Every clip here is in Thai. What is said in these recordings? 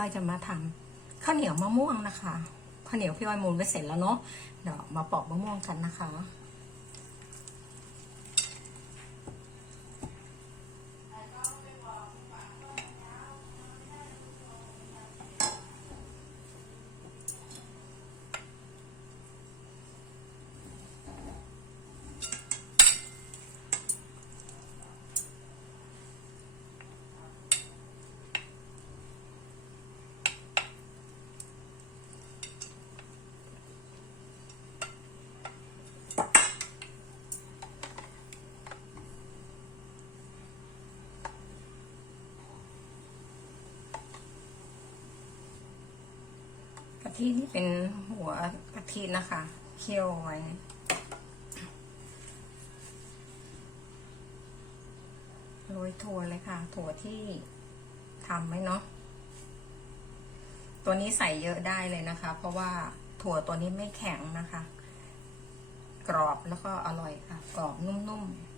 อ้อยจะมาทำข้าวเหนียวมะม่วงนะคะข้าวเหนียวพี่อ้อยมูลไว้เสร็จแล้วเนาะเดี๋ยวมาปอกมะม่วงกันนะคะ ทินี่เป็นหัวกะทินะคะ เคี่ยวไว้ โรยถั่วเลยค่ะ ถั่วที่ทำไว้เนาะ ตัวนี้ใส่เยอะได้เลยนะคะ เพราะว่าถั่วตัวนี้ไม่แข็งนะคะ กรอบแล้วก็อร่อยค่ะ กรอบนุ่มๆ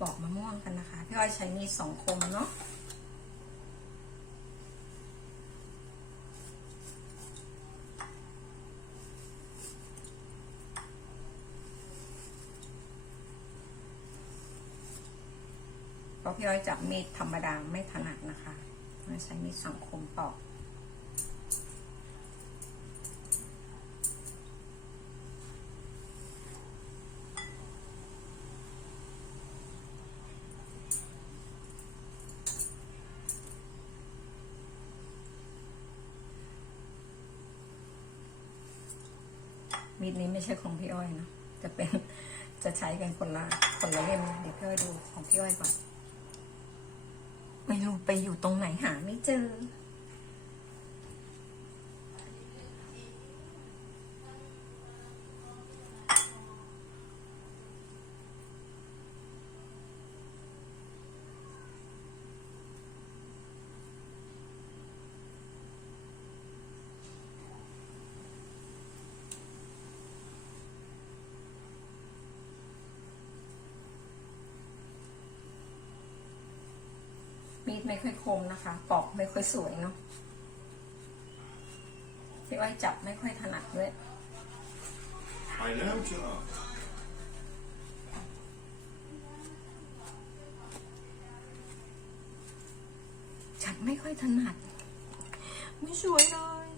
ปอกมะม่วงกันนะคะ พี่อ้อยใช้มีดสองคมเนาะเพราะพี่อ้อยจับมีดธรรมดาไม่ถนัดนะคะใช้มีดสองคมปอก มีดนี้ไม่ใช่ของพี่อ้อยนะ จะเป็น จะใช้กันคนละคนละเล่มนะเดี๋ยวพี่อ้อยดูของพี่อ้อยก่อน ไม่รู้ไปอยู่ตรงไหนหาไม่เจอ ดไม่ค่อยคมนะคะปอกไม่ค่อยสวยเนาะพี่อ้อยจับไม่ค่อยถนัดด้วย I know, John. จับไม่ค่อยถนัด ไม่สวยเลย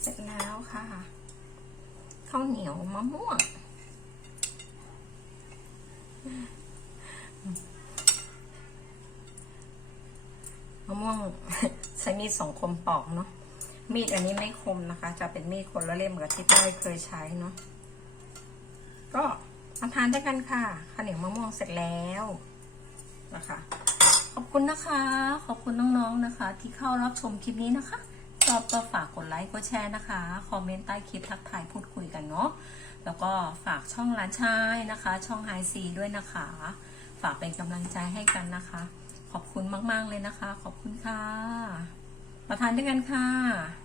เสร็จแล้วค่ะ ข้าวเหนียวมะม่วงมะม่วงใช้มีดสองคมปอกเนาะมีดอันนี้ไม่คมนะคะ จะเป็นมีดคนละเล่มกับที่ต้อยเคยใช้เนาะก็มาทานด้วยกันค่ะข้าวเหนียวมะม่วงเสร็จแล้วนะคะ ขอบคุณนะคะ ขอบคุณน้องๆนะคะ ที่เข้ารับชมคลิปนี้นะคะ ชอบก็ฝากกดไลค์กดแชร์นะคะ คอมเมนต์ใต้คลิปทักทายพูดคุยกันเนาะแล้วก็ฝากช่องร้านชายนะคะ ช่องไฮซีด้วยนะคะ ฝากเป็นกำลังใจให้กันนะคะ ขอบคุณมาก ๆ เลยนะคะ ขอบคุณค่ะ ประทานด้วยกันค่ะ